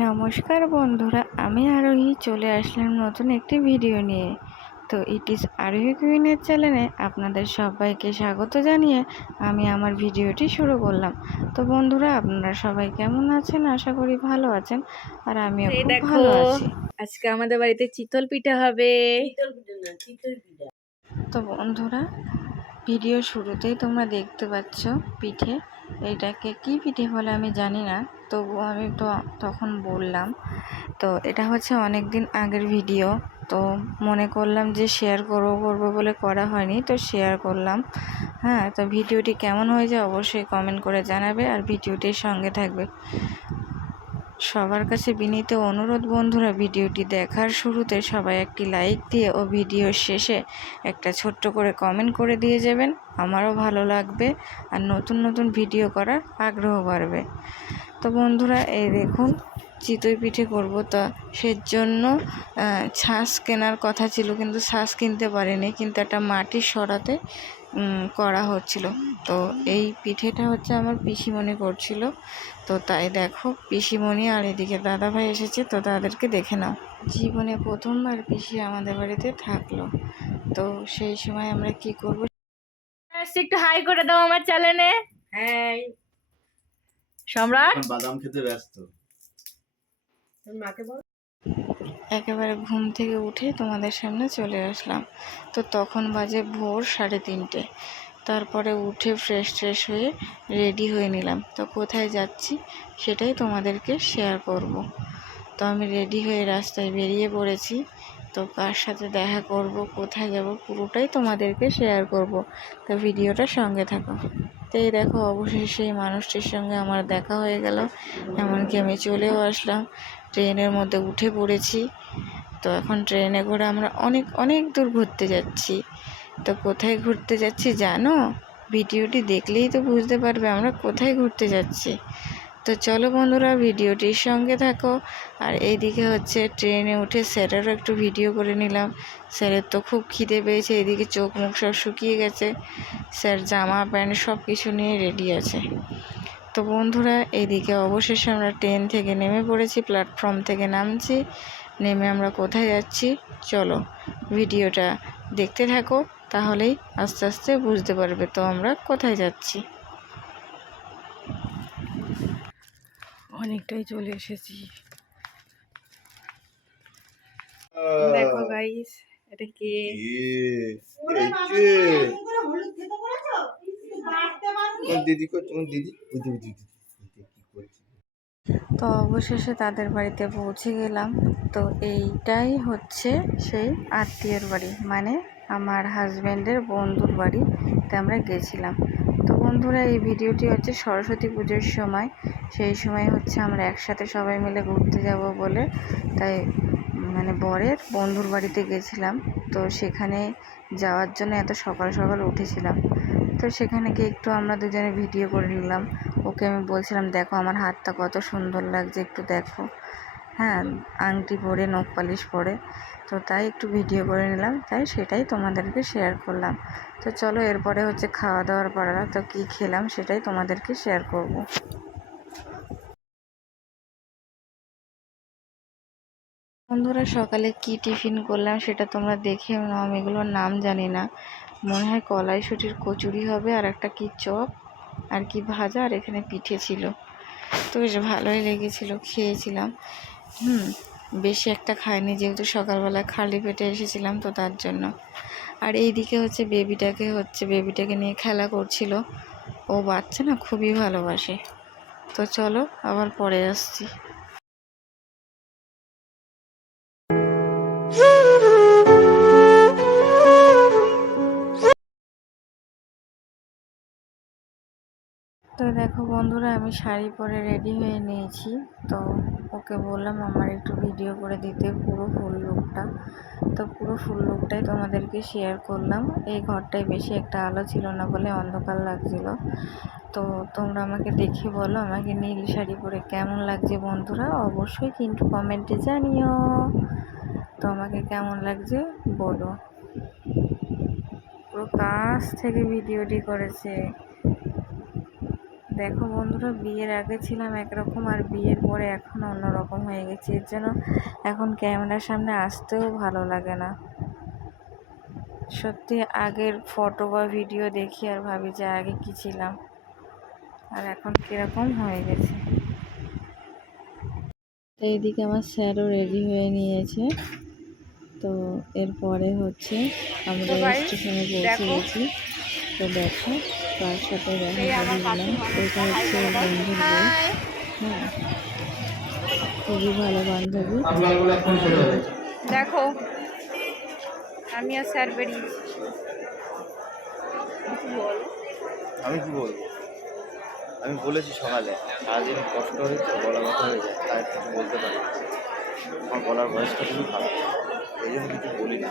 নমস্কার বন্ধুরা আমি আরোহী চলে আসলাম নতুন একটি ভিডিও নিয়ে। তো ইট ইজ আরোহী কুইনের চ্যানেলে আপনাদের সবাইকে স্বাগত জানিয়ে আমি আমার ভিডিওটি শুরু করলাম। তো বন্ধুরা আপনারা সবাই কেমন আছেন? আশা করি ভালো আছেন। আর আমিও খুব ভালো আছি। আজকে আমাদের বাড়িতে চিতল পিঠা হবে। তো বন্ধুরা ভিডিও শুরুতেই তোমরা দেখতে পাচ্ছ পিঠে। এটাকে কি পিঠে বলে আমি জানি না। তবু আমি তো তখন বললাম। তো এটা হচ্ছে অনেক দিন আগের ভিডিও। তো মনে করলাম যে শেয়ার করব করব বলে করা হয়নি, তো শেয়ার করলাম। হ্যাঁ তো ভিডিওটি কেমন হয়েছে অবশ্যই কমেন্ট করে জানাবে আর ভিডিওটির সঙ্গে থাকবে। সবার কাছে বিনীত অনুরোধ বন্ধুরা, ভিডিওটি দেখার শুরুতে সবাই একটি লাইক দিয়ে ও ভিডিও শেষে একটা ছোট্ট করে কমেন্ট করে দিয়ে যাবেন। আমারও ভালো লাগবে আর নতুন নতুন ভিডিও করার আগ্রহ বাড়বে। তো বন্ধুরা এই দেখুন চিতই পিঠে করব। তা সেজন্য ছাঁচ কেনার কথা ছিল কিন্তু ছাঁচ কিনতে পারিনি কিন্তু একটা মাটির সরাতে করা হচ্ছিল। তো এই পিঠেটা হচ্ছে আমার পিসিমণি করছিল। তো তাই দেখো পিসিমণি আর এদিকে দাদা ভাই এসেছে তো তাদেরকে দেখে নাও। জীবনে প্রথমবার পিসি আমাদের বাড়িতে থাকল। তো সেই সময় আমরা কি করব? একটু হাই করে দাও আমার চ্যানেলে হ্যাঁ সম্রাট? বাদাম খেতে ব্যস্ত। মাকে বল। একেবারে ঘুম থেকে উঠে তোমাদের সামনে চলে আসলাম। তো তখন বাজে ভোর সাড়ে তিনটে। তারপরে উঠে ফ্রেশ ট্রেশ হয়ে রেডি হয়ে নিলাম। তো কোথায় যাচ্ছি সেটাই তোমাদেরকে শেয়ার করব। তো আমি রেডি হয়ে রাস্তায় বেরিয়ে পড়েছি। তো কার সাথে দেখা করব, কোথায় যাব, পুরোটাই তোমাদেরকে শেয়ার করব। তো ভিডিওটা সঙ্গে থাকো। তো এই দেখো, অবশেষে সেই মানুষটির সঙ্গে আমার দেখা হয়ে গেল। এমনকি আমি চলেও আসলাম। ট্রেনের মধ্যে উঠে পড়েছি। তো এখন ট্রেনে করে আমরা অনেক অনেক দূর ঘুরতে যাচ্ছি। তো কোথায় ঘুরতে যাচ্ছি জানো? ভিডিওটি দেখলেই তো বুঝতে পারবে আমরা কোথায় ঘুরতে যাচ্ছি। তো চলো বন্ধুরা, ভিডিওটির সঙ্গে থাকো। আর এইদিকে হচ্ছে ট্রেনে উঠে স্যারেরও একটু ভিডিও করে নিলাম। স্যারের তো খুব খিদে পেয়েছে এদিকে চোখ মুখ সব শুকিয়ে গেছে। স্যার জামা, প্যান্ট সব কিছু নিয়ে রেডি আছে। তো বন্ধুরা এদিকে অবশেষে আমরা ট্রেন থেকে নেমে পড়েছি, প্ল্যাটফর্ম থেকে নামছি। নেমে আমরা কোথায় যাচ্ছি? চলো ভিডিওটা দেখতে থাকো, তাহলেই আস্তে আস্তে বুঝতে পারবে তো আমরা কোথায় যাচ্ছি। অনেকটাই চলে এসেছি। দেখো গাইস এটা কে? তোমার দিদি দিদি? ওই দিদি দিদি দিদি কি করছে? তো অবশেষে তাদের বাড়িতে পৌঁছে গেলাম। তো এইটাই হচ্ছে সেই আত্মীয়র বাড়ি মানে আমার হাজব্যান্ডের বন্ধুর বাড়িতে আমরা গেছিলাম। বন্ধুরা, এই ভিডিওটি হচ্ছে সরস্বতী পুজোর সময়। সেই সময় হচ্ছে আমরা একসাথে সবাই মিলে ঘুরতে যাব বলে। তাই মানে বরের বন্ধুর বাড়িতে গেছিলাম। তো সেখানে যাওয়ার জন্য এত সকাল সকাল উঠেছিলাম। তো সেখানে গিয়ে একটু আমরা দুজনে ভিডিও করে নিলাম। ওকে আমি বলছিলাম, দেখো আমার হাতটা কত সুন্দর লাগছে, একটু দেখো। হ্যাঁ আংটি পরে, নখ পালিশ পরে। তো তাই একটু ভিডিও করে নিলাম, তাই সেটাই তোমাদেরকে শেয়ার করলাম। তো চলো এরপরে হচ্ছে খাওয়া দাওয়ার পাড়া তো কী খেলাম সেটাই তোমাদেরকে শেয়ার করব। বন্ধুরা সকালে কি টিফিন করলাম সেটা তোমরা দেখে নাও, আমি এগুলোর নাম জানি না। মনে হয় কলাইশুটির কচুরি হবে আর একটা কি চপ আর কি ভাজা আর এখানে পিঠে ছিল। তো বেশ ভালোই লেগেছিল, খেয়েছিলাম। হুম, বেশি একটা খাইনি যেহেতু সকালবেলা খালি পেটে এসেছিলাম তো তার জন্য। আর এই দিকে হচ্ছে বেবিটাকে হচ্ছে, বেবিটাকে নিয়ে খেলা করছিল। ও বাচ্চা না খুবই ভালোবাসে। তো চলো আবার পরে আসছি। বন্ধুরা, আমি শাড়ি পরে রেডি হয়ে নিয়েছি। তো ওকে বললাম, আমার একটু ভিডিও করে দিতে পুরো ফুল লুকটা তো পুরো ফুল লুকটাই তোমাদেরকে শেয়ার করলাম। এই ঘরটায় বেশি একটা আলো ছিল না বলে অন্ধকার লাগছিল। তো তোমরা আমাকে দেখে বলো, আমাকে নীল শাড়ি পরে কেমন লাগছে বন্ধুরা? অবশ্যই কিন্তু কমেন্টে জানিও। তো আমাকে কেমন লাগছে বলো। পুরো কাছ থেকে ভিডিওটি করেছে। দেখো বন্ধুরা বিয়ের আগে ছিলাম একরকম আর বিয়ের পরে এখন অন্যরকম হয়ে গেছে। এর জন্য এখন ক্যামেরার সামনে আসতেও ভালো লাগে না। সত্যি আগের ফটো বা ভিডিও দেখি আর ভাবি যে আগে কী ছিলাম আর এখন কীরকম হয়ে গেছে। তো এইদিকে আমার স্যারও রেডি হয়ে নিয়েছে। তো এরপরে হচ্ছে আমরা স্টেশনে পৌঁছে গেছি। তো দেখো তার সাথে দেখা করে দিলাম এটা হচ্ছে বন্ধুর হ্যাঁ খুবই ভালো বান্ধবী। দেখো আমি আর স্যার বেরিয়েছি আমি কি বলব? আমি বলেছি সকালে সারাদিন কষ্ট হয়েছে গলা ব্যথা হয়ে যায় তাই কিছু বলতে পারি আমার গলার বয়সটা খুবই খারাপ এই জন্য কিছু বলি না।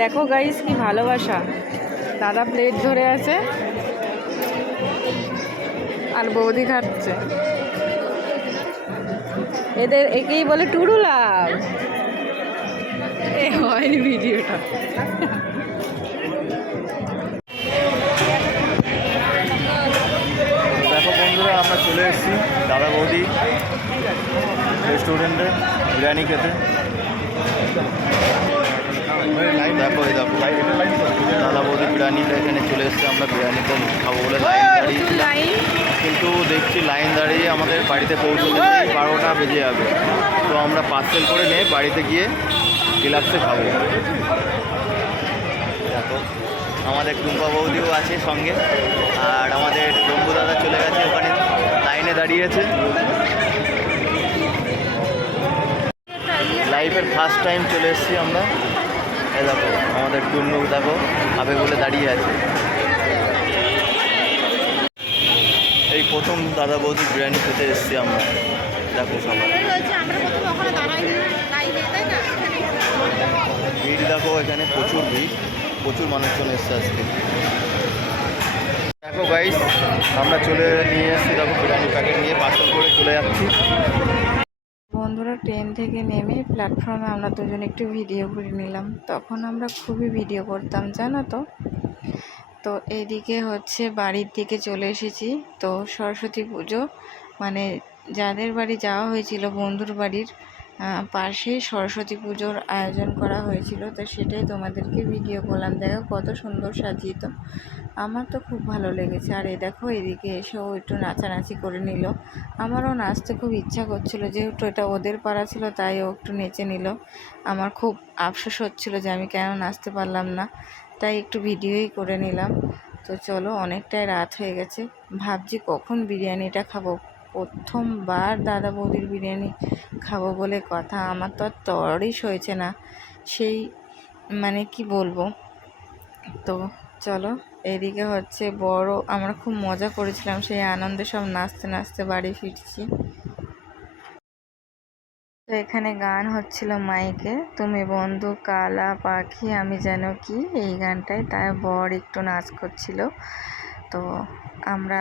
দেখো গাইস কি ভালোবাসা। দাদা প্লেট ধরে আছে। আর বৌদি খাচ্ছে। এদের একেই বলে টুরু লাভ। এ হয়নি ভিডিওটা। দেখো বন্ধুরা, আমরা চলে এসেছি দাদা বৌদি রেস্টুরেন্টে বিরিয়ানি খেতে। দেখো এই দেখো দাদা বৌদি বিরিয়ানিটা এখানে চলে এসেছে আমরা বিরিয়ানিটা খাব বলে লাইন দাঁড়িয়ে কিন্তু দেখছি লাইন দাঁড়িয়ে আমাদের বাড়িতে পৌঁছতে বারোটা বেজে যাবে তো আমরা পার্সেল করে নিয়ে বাড়িতে গিয়ে ডিলাক্সে খাব দেখো আমাদের টুম্পা বৌদিও আছে সঙ্গে আর আমাদের ডম্বু দাদা চলে গেছে ওখানে লাইনে দাঁড়িয়েছে লাইফের ফার্স্ট টাইম চলে এসেছি আমরা। দেখো আমাদের টুন্নু দেখো আবে বলে দাঁড়িয়ে আছে। এই প্রথম দাদা বৌদি বিরিয়ানি খেতে এসেছি আমরা। দেখো সবাই। ভিড় দেখো এখানে প্রচুর ভিড়। প্রচুর মানুষজন এসছে আজকে। দেখো গাইস আমরা চলে নিয়ে এসেছি দেখো বিরিয়ানি প্যাকেট নিয়ে। পার্সেল করে চলে যাচ্ছি। ট্রেন থেকে নেমে প্ল্যাটফর্মে আমরা দুজন একটু ভিডিও করে নিলাম। তখন আমরা খুবই ভিডিও করতাম, জানো তো? তো এইদিকে হচ্ছে বাড়ির দিকে চলে এসেছি। তো সরস্বতী পুজো মানে যাদের বাড়ি যাওয়া হয়েছিল, বন্ধুর বাড়ির পাশেই সরস্বতী পুজোর আয়োজন করা হয়েছিল। তো সেটাই তোমাদেরকে ভিডিও করলাম। দেখো কত সুন্দর সাজিত আমার তো খুব ভালো লেগেছে। আর এ দেখো, এদিকে এসেও একটু নাচানাচি করে নিল। আমারও নাচতে খুব ইচ্ছা করছিল, যেহেতু এটা ওদের পাড়া ছিল, তাই ও একটু নেচে নিল। আমার খুব আফসোস হচ্ছিল যে আমি কেন নাচতে পারলাম না। তাই একটু ভিডিওই করে নিলাম। তো চলো, অনেকটাই রাত হয়ে গেছে। ভাবছি কখন বিরিয়ানিটা খাব? প্রথমবার দাদা বৌদির বিরিয়ানি খাব বলে কথা। আমার তো আর তরই সয়েছে না। সেই মানে কি বলব? তো চলো। এদিকে হচ্ছে বড়, আমরা খুব মজা করেছিলাম সেই আনন্দে সব নাচতে নাচতে বাড়ি ফিরছি। তো এখানে গান হচ্ছিল মাইকে, তুমি বন্ধু কালা পাখি, আমি যেন কি? এই গানটায় তাই বর একটু নাচ করছিল। তো আমরা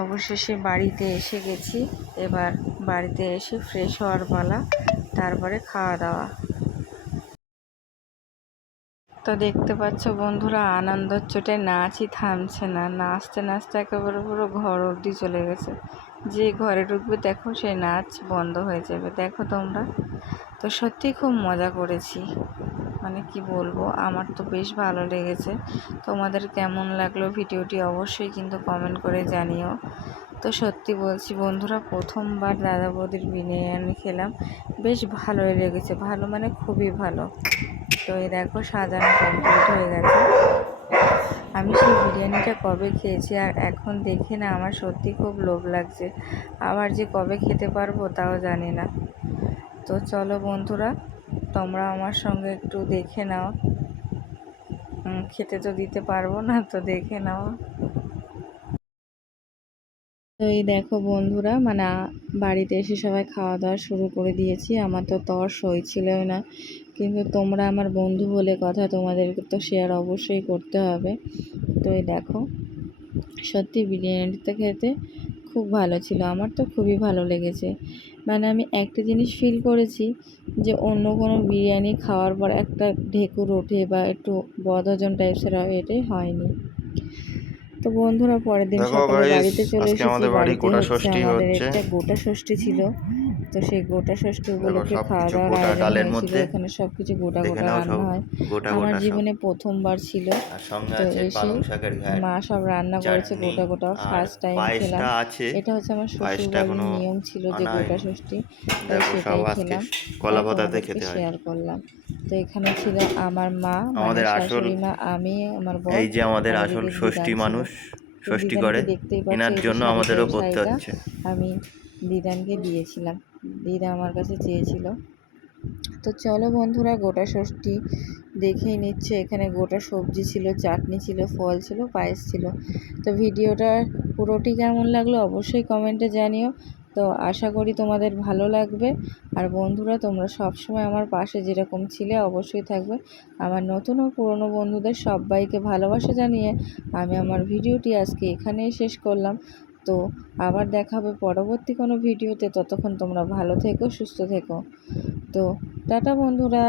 অবশেষে বাড়িতে এসে গেছি, এবার বাড়িতে এসে ফ্রেশ হওয়ার পালা, তারপরে খাওয়া দাওয়া। তো দেখতে পাচ্ছ বন্ধুরা আনন্দর চোটে নাচই থামছে না। নাচতে নাচতে একেবারে পুরো ঘর অবধি চলে গেছে। যে ঘরে ঢুকবে, দেখো সেই নাচ বন্ধ হয়ে যাবে। দেখো তোমরা। তো সত্যি খুব মজা করেছি। মানে কি বলব, আমার তো বেশ ভালো লেগেছে। তোমাদের কেমন লাগল ভিডিওটি অবশ্যই কিন্তু কমেন্ট করে জানিও। তো সত্যি বলছি বন্ধুরা, প্রথমবার দাদা বৌদির বিরিয়ানি খেলাম। বেশ ভালোই লেগেছে, ভালো মানে খুবই ভালো। তো এই দেখো সাজানো কমপ্লিট হয়ে গেছে। আমি সেই বিরিয়ানিটা কবে খেয়েছি আর এখন দেখে না আমার সত্যি খুব লোভ লাগছে। আবার যে কবে খেতে পারব তাও জানি না। তো চলো বন্ধুরা, তোমরা আমার সঙ্গে একটু দেখে নাও। খেতে তো দিতে পারব না, তো দেখে নাও। তো এই দেখো বন্ধুরা মানে বাড়িতে এসে সবাই খাওয়া দাওয়া শুরু করে দিয়েছি। আমার তো তর সই ছিলই না। কিন্তু তোমরা আমার বন্ধু বলে কথা তোমাদেরকে তো শেয়ার অবশ্যই করতে হবে। তো এই দেখো সত্যি বিরিয়ানিটা খেতে খুব ভালো ছিল আমার তো খুবই ভালো লেগেছে। মানে আমি একটা জিনিস ফিল করেছি যে অন্য কোনো বিরিয়ানি খাওয়ার পর একটা ঢেকুর ওঠে বা একটু বদহজম টাইপসের হয় এটাই হয়নি। তো বন্ধুরা পরের দিন সকালে বাড়িতে চলে এসেছি আমাদের বাড়িতে হচ্ছে। একটা গোটা ষষ্ঠী ছিল। তো সেই গোটা ষষ্ঠী উপলক্ষে খাওয়া দাওয়ার গোটা আয়োজন ডালের হয়েছিল। মধ্যে। এখানে সবকিছু গোটা গোটা নাও রান্না হয়। গোটা আমার গোটা সব। জীবনে প্রথমবার ছিল। আর সঙ্গে তো এসে মা সব রান্না করেছে গোটা গোটা। ফার্স্ট টাইম খেলাম। এটা হচ্ছে আমার শ্বশুর পায়েসটা বাড়ির নিয়ম ছিল যে গোটা ষষ্ঠী তাই সব সেটাই আজকে খেলাম। কলা পাতাতে খেতে হয়। শেয়ার করলাম। তো এখানে ছিল আমার মা আমাদের আসল- মা আমি আমার বর এই যে আমাদের আসল ষষ্ঠী মানুষ ষষ্ঠী করে এনার জন্য আমাদেরও করতে হচ্ছে আমি দিদানকে দিয়েছিলাম। দিদা আমার কাছে চেয়েছিল। তো চলো বন্ধুরা, গোটা ষষ্ঠী দেখেই নিচ্ছে। এখানে গোটা সবজি ছিল, চাটনি ছিল, ফল ছিল, পায়েস ছিল। তো ভিডিওটা পুরোটি কেমন লাগল অবশ্যই কমেন্টে জানিও। তো আশা করি তোমাদের ভালো লাগবে। আর বন্ধুরা, তোমরা সবসময় আমার পাশে যেরকম ছিলে অবশ্যই থাকবে। আমার নতুন ও পুরনো বন্ধুদের সবাইকে ভালোবাসা জানিয়ে আমি আমার ভিডিওটি আজকে এখানেই শেষ করলাম। তো আবার দেখা হবে পরবর্তী কোনো ভিডিওতে। ততক্ষণ তোমরা ভালো থেকো, সুস্থ থেকো। তো টাটা বন্ধুরা।